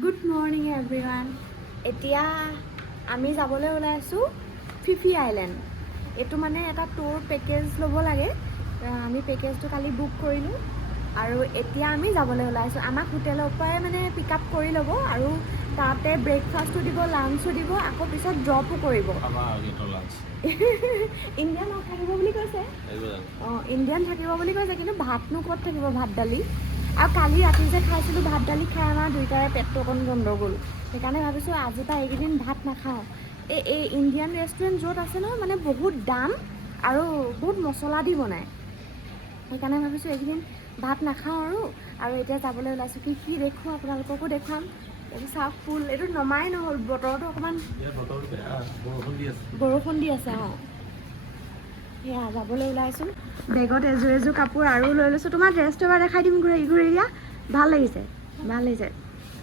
Good morning everyone. এতিয়া আমি যাবলৈ ওলাই আছো Phi Phi Island. এটো মানে এটা টুৰ পেকেজ ল'ব লাগে। আমি পেকেজটো কালি বুক কৰিলো আৰু এতিয়া আমি যাবলৈ ওলাই আছো। আমাক হোটেলৰ পৰাই মানে পিক আপ কৰি ল'ব আৰু তাতে ব্ৰেকফাষ্টটো দিব, লাঞ্চো দিব, আকৌ পিছত ড্ৰপো কৰিব। ইণ্ডিয়ান থাকিব বুলি কৈছে। ইণ্ডিয়ান থাকিব বুলি কৈছে, কিন্তু ভাতনো ক'ত থাকিব, ভাত দালি। আৰু কালি ৰাতি যে খাইছিলোঁ ভাত দালি খাই আমাৰ দুইটাৰে পেটটো অকণ গণ্ডগোল। সেইকাৰণে ভাবিছোঁ আজিৰ পৰা এইকেইদিন ভাত নাখাওঁ। এই ইণ্ডিয়ান ৰেষ্টুৰেণ্ট য'ত আছে নহয়, মানে বহুত দাম আৰু বহুত মছলা দি বনায়। সেইকাৰণে ভাবিছোঁ এইকেইদিন ভাত নাখাওঁ আৰু এতিয়া যাবলৈ ওলাইছোঁ। কি দেখোঁ আপোনালোককো দেখুৱাম। এইটো চাওক ফুল, এইটো নমাই নহ'ল, বতৰটো অকণমান বৰষুণ দি আছে। সেয়া যাবলৈ ওলাইছোঁ। বেগত এযোৰ কাপোৰ আৰু লৈ লৈছোঁ। তোমাৰ ড্ৰেছটো এবাৰ দেখাই দিম, ঘূৰি দিয়া। ভাল লাগিছে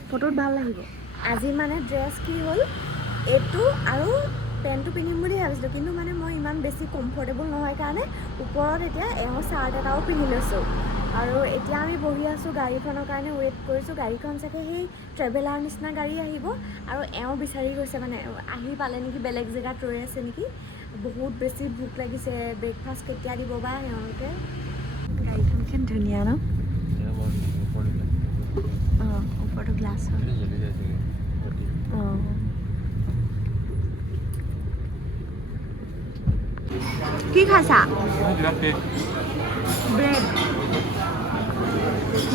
ফটোত ভাল লাগিব। আজি মানে ড্ৰেছ কি হ'ল, এইটো আৰু পেণ্টটো পিন্ধিম বুলি ভাবিছিলোঁ, কিন্তু মানে মই ইমান বেছি কমফৰ্টেবল নহয় কাৰণে ওপৰত এতিয়া চাৰ্ট এটাও পিন্ধি লৈছোঁ। আৰু এতিয়া আমি বহি আছোঁ, গাড়ীখনৰ কাৰণে ৱেইট কৰিছোঁ। গাড়ীখন চাগে সেই ট্ৰেভেলাৰ নিচিনা গাড়ী আহিব আৰু বিচাৰি গৈছে, মানে আহি পালে নেকি, বেলেগ জেগাত ৰৈ আছে নেকি। বহুত বেছি ভোক লাগিছে। ব্ৰেকফাষ্ট কেতিয়া দিব বা তেওঁলোকে। গাড়ীখন ধুনীয়া ন? ওপৰটো গ্লাছ হয়। কি খাইছা? ব্ৰেড।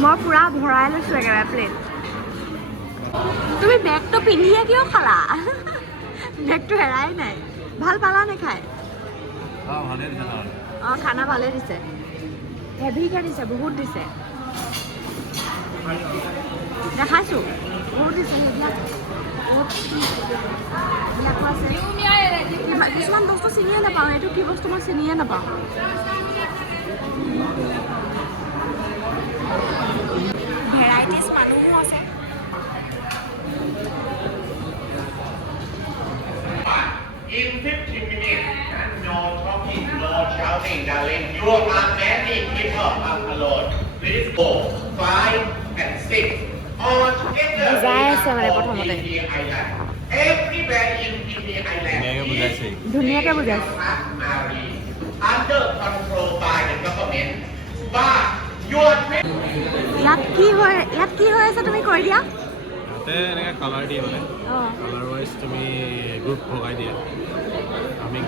মই পুৰা ভৰাই লৈছোঁ একেবাৰে প্লেট। তুমি বেগটো পিন্ধিয়ে কিয় খালা? বেগটো হেৰাই নাই। ভাল পালা নে খাই? খানা ভালে দিছে। হেভিকে দিছে, বহুত দিছে। দেখাইছোঁ, বহুত দিছে। সেইবিলাকো আছে। কিছুমান বস্তু চিনিয়ে নাপাওঁ। এইটো কি বস্তু মই চিনিয়ে নাপাওঁ। ভেৰাইটিজ মানুহো আছে। In 15 minutes, no talking, no shouting, darling. You are many people are alone. Please go 5 and 6. All together, we are all Phi Phi Island. Everywhere in Phi Phi Island under control by the government. But your ইয়াত কি হৈ আছে তুমি কৈ দিয়া। এনেকৈ colour দিয়ে মানে কালাৰ ৱাইজ তুমি গ্ৰুপ ভগাই দিয়া। আমি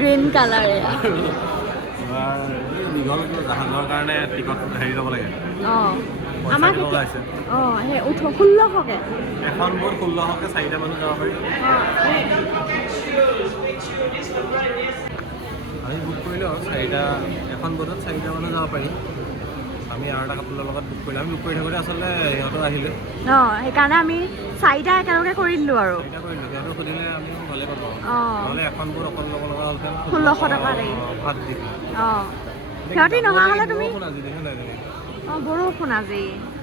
গ্ৰীণ কালাৰ দীঘল জাহাজৰ কাৰণে টিকট হেৰি ল'ব লাগে। আমাৰ সেই 1600কে এখন বোট 1600কে 4টা মানুহ যাব পাৰি। আমি বুক কৰিলোঁ আৰু এখন বোটত 4টা মানুহ যাব পাৰি। আমি আৰু এটা কাপোৰৰ লগত বুক কৰিলোঁ। আমি বুক কৰি থাকোঁতে আচলতে সিহঁতৰ আহিলে, সেইকাৰণে আমি 4টা একেলগে কৰি দিলোঁ আৰু সিহঁতক সুধিলে আমি গ'লে পাব। নহ'লে এখন বোট অকল ল'ব লগা হ'ল 1600 টকা লাগি। ভাত দি সিহঁতি নহা হ'লে তুমি বৰষুণ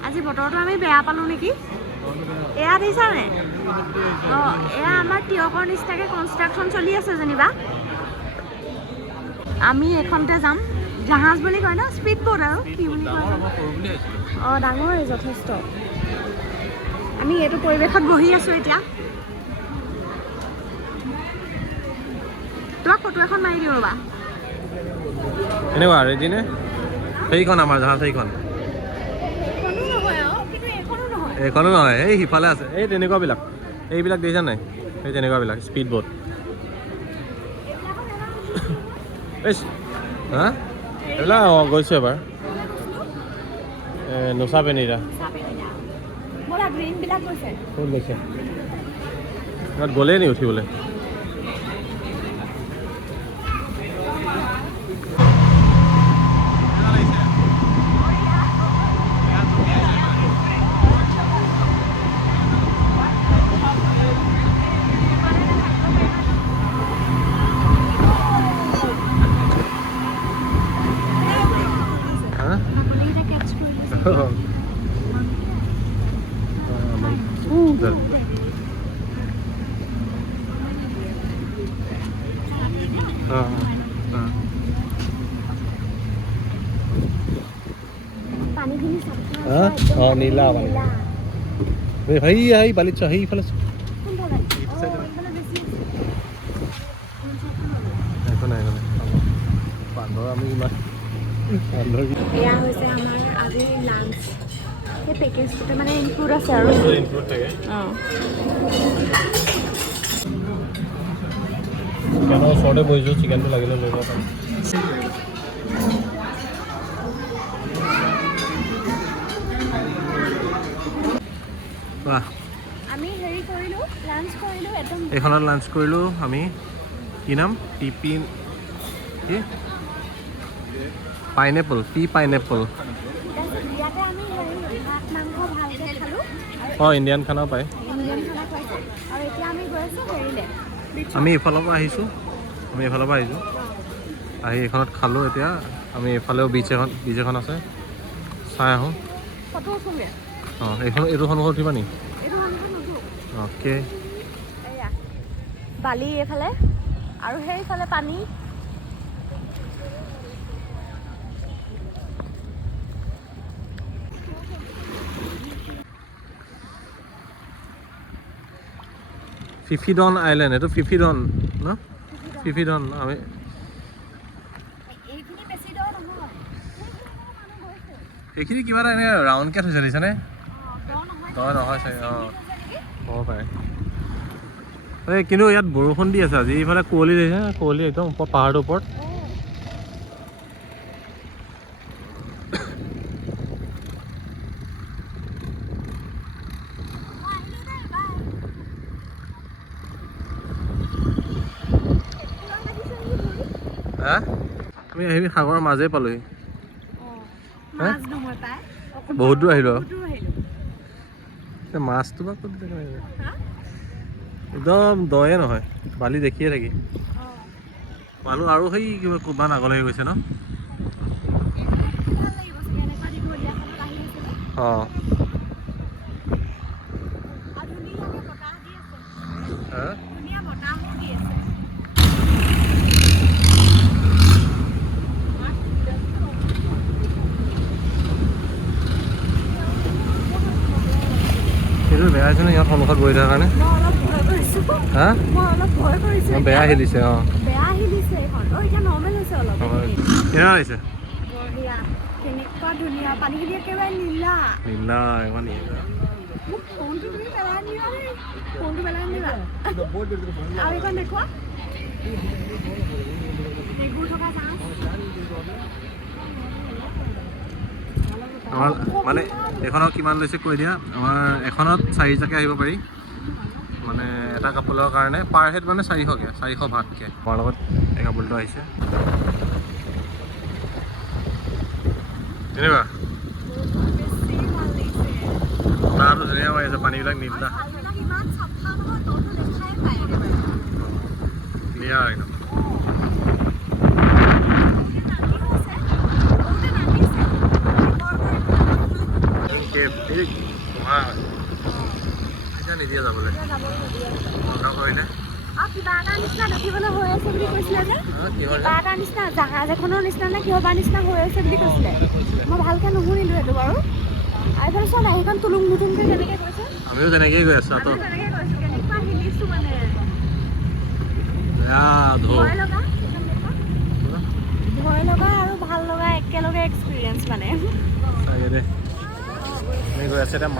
আজি বতৰটো আমি বেয়া পালোঁ নেকি। এয়া দেখিছানে? এয়া আমাৰ তিয়কৰ নিচিনাকৈ কনষ্ট্ৰাকশ্যন চলি আছে যেনিবা। আমি এইখনতে যাম। জাহাজ বুলি কয় ন, স্পীড বোট আৰু কি বুলি কয়। ডাঙৰেই যথেষ্ট। আমি এইটো পৰিৱেশত বহি আছোঁ এতিয়া। তোমাক ফটো এখন মাৰি দিওঁ ৰ'বা। এনেকুৱা ৰেডিনে সেইখন আমাৰ জাহাজ, সেইখন এইখনো নহয়, এই সিফালে আছে। এই তেনেকুৱাবিলাক, এইবিলাক দেখিছা নাই? সেই তেনেকুৱাবিলাক স্পীড বোট। এইবিলাক গৈছোঁ এবাৰ। নোচা পেনীৰা ক'ত গৈছে? তাত গ'লেই নি উঠিবলৈ? পানীখিনি চাফা, নীলা পানী। ভাই আহি বালিত চা সেই ইফালে কোনফালে এইফালে বেছি আছে একো নাই বান্দৰ আমি ইমান বান্দৰ এয়া হৈছে আমাৰ আজিৰ লাঞ্চ সেই পেকেজটোতে মানে ইনক্লুড আছে আৰু ইনক্লুড থাকে অঁ চিকেনৰ ওচৰতে বহিছোঁ চিকেনটো লাগিলে লৈ যাব পাৰিম বাহ আমি হেৰি কৰিলোঁ লাঞ্চ কৰিলোঁ একদম এইখনত লাঞ্চ কৰিলোঁ আমি কি নাম টিপি কি পাইনএপল পি পাইনএপল তাৰপিছত ইয়াতে আমি হেৰি ভাত মাংস ভালকৈ খালোঁ অঁ ইণ্ডিয়ান খানাও পায় ইণ্ডিয়ান খানা খুৱাইছোঁ আৰু এতিয়া আমি গৈ আছোঁ হেৰিলৈ আমি এইফালৰ পৰা আহিছোঁ আহি এইখনত খালোঁ এতিয়া আমি এইফালেও বিচ এখন আছে চাই আহোঁ ফটো উঠোঁগৈ অঁ এইটো সন্মুখত উঠিবা নি এইটো সন্মুখত নুঠোঁ অ'কে এয়া বালি এইফালে আৰু সেইফালে পানী ফিফিডন আইলেণ্ড এইটো ফিফিডন ন ফিফিডন আমি এইখিনি বেছি দৰ নহয় সেইখিনি কিবা এটা এনেই ৰাউণ্ডকৈ থৈছে দেখিছেনে দৰ নহয় চাগে অঁ হ'ব পাৰে এই কিন্তু ইয়াত বৰষুণ দি আছে আজি এইফালে কুঁৱলী দিছে কুঁৱলী একদম ওপৰত পাহাৰটোৰ ওপৰত হা আমি আহিবি সাগৰৰ মাজেই পালোহি মাছ নহয় পাই বহুত দূৰ আহিলোঁ বহুত দূৰ আহিলোঁ মাছটো বা ক'ত দেখা একদম দয়ে নহয় বালি দেখিয়ে থাকি মানুহ আৰু সেই কিবা ক'ৰবাত আগলৈ গৈছে ন অঁ সেইটো বেয়া হৈছে নে ইয়াত সন্মুখত বহি থকাৰ কাৰণে হা বেয়া আহিলিছে অঁ কেনেকুৱা লাগিছে কেনেকুৱা ধুনীয়া পানীখিনি একেবাৰে নীলা নীলা ইমান মোক ফোনটো তুমি পেলাই নিবা দেই ফোনটো পেলাই নিবা আৰু এইখন দেখুৱা মেগুৰ থকা চান্স আমাৰ মানে এখনত কিমান লৈছে কৈ দিয়া আমাৰ এখনত 4 জাকে আহিব পাৰি মানে এটা কাপোলৰ কাৰণে পাৰ হেড মানে 400কৈ 400 ভাতকৈ আমাৰ লগত এই কাপোৰটো আহিছে কেনেকুৱা বতাহটো ধুনীয়া মাৰি আছে পানীবিলাক নীলা ক্লিয়াৰ একদম নিদিয়ে যাবলৈ বন্ধ কৰিলে কিবা এটা নিচিনা দেখিবলৈ হৈ আছে বুলি কৈছিলে যে কিবা এটা নিচিনা জাহাজ এখনৰ নিচিনা নে কিহবাৰ নিচিনা হৈ আছে বুলি কৈছিলে মই ভালকৈ নুশুনিলোঁ সেইটো বাৰু আৰু এইফালে চোৱা নাই সেইখন তুলুং ভুতুংকৈ কেনেকৈ কৈছে আমিও তেনেকেই গৈ আছোঁ তেনেকৈ কৈছোঁ কেনেকুৱা হিলিছোঁ মানে ভয় লগা আৰু ভাল লগা একেলগে এক্সপিৰিয়েঞ্চ মানে চাগে দেই আমি গৈ আছোঁ এতিয়া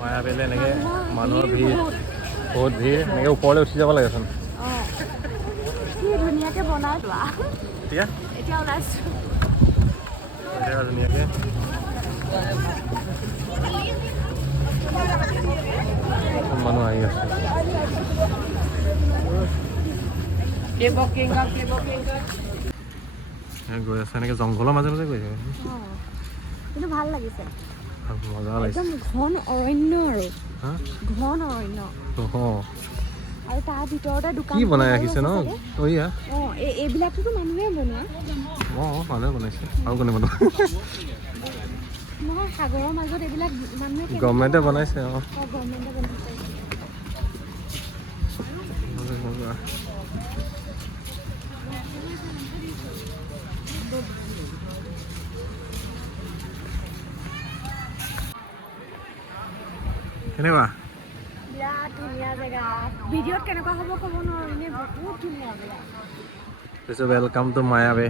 মায়াবেলৈ এনেকৈ মানুহৰ ভিৰ বহুত ভিৰ এনেকৈ ওপৰলৈ উঠি যাব লাগেচোন কি ধুনীয়াকৈ বনাই লোৱা এতিয়া ওলাইছোঁ ধুনীয়াকৈ মানুহ আহি আছে গৈ আছে এনেকৈ জংঘলৰ মাজে মাজে গৈ থাকে কিন্তু ভাল লাগিছে মজা লাগিছে একদম ঘন অৰণ্য আৰু ঘন অৰণ্য আৰু তাৰ ভিতৰতে দোকান কি বনাই ৰাখিছে ন এইবিলাকতো মানুহে বনোৱা মানুহে বনাইছে আৰু কোনে বনোৱা নহয় সাগৰৰ মাজত এইবিলাক মানুহে গভৰ্ণমেণ্টে বনাইছে গভৰ্ণমেণ্টে বনাইছে কেনেকুৱা বিৰাট ধুনীয়া জেগা ভিডিঅ'ত কেনেকুৱা হ'ব ক'ব নোৱাৰোঁ এনেই বহুত ধুনীয়া জেগা দিছ ৱেলকাম টু মায়াবে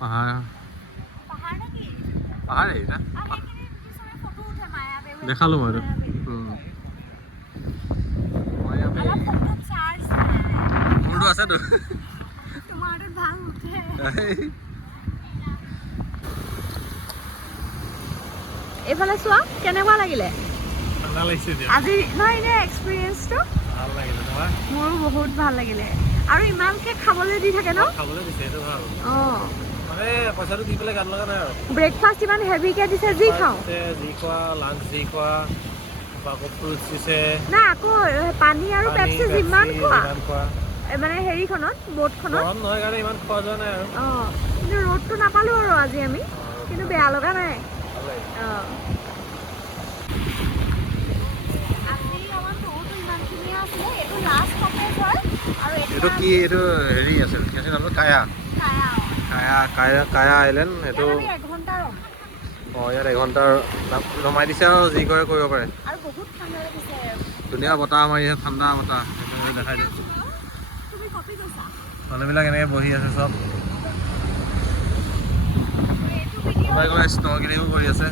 পাহাৰ পাহাৰ এইটা দেখালো মই মোৰতো আছেতো এইফালে চোৱা কেনেকুৱা লাগিলে ঠাণ্ডা লাগিছে আজি নহয় এনে এক্সপিৰিয়েঞ্চটো ভাল লাগিলে তোমাৰ মোৰো বহুত ভাল লাগিলে আৰু ইমানকে খাবলৈ দি থাকে ন খাবলৈ দিছে এইটো ভাল অঁ মানে পইচাটো দি পেলাই গাত লগা নাই আৰু ব্ৰেকফাষ্ট ইমান হেভিকে দিছে যি খাওঁ যি খোৱা লাঞ্চ যি খোৱা আকৌ ফ্ৰুটছ দিছে নাই আকৌ পানী আৰু পেপচি যিমান খোৱা খোৱা মানে হেৰিখনত বোটখনত গৰম নহয় কাৰণে ইমান খোৱা যোৱা নাই আৰু অঁ কিন্তু ৰ'দটো নাপালোঁ আৰু আজি আমি কিন্তু বেয়া লগা নাই অঁ আজি আমাৰ টুৰটো ইমানখিনিয়ে আছিলে এইটো লাষ্ট ষ্টপেজ হয় আৰু এইটো কি এইটো হেৰি আছে কি আছিল নামটো কায়া কায়া আইলেণ্ড এইটো এঘণ্টা ৰ'ম অঁ ইয়াত এঘণ্টাৰ নমাই দিছে আৰু যি কৰে কৰিব পাৰে আৰু বহুত ঠাণ্ডা লাগিছে ধুনীয়া বতাহ মাৰি আছে ঠাণ্ডা বতাহ দেখাই দিওঁ তুমি কপি কৈছা মানুহবিলাক এনেকৈ বহি আছে চব এইটো ভিডিঅ' স্নৰ্কেলিঙো কৰি আছে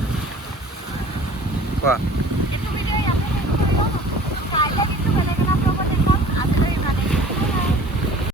কোৱা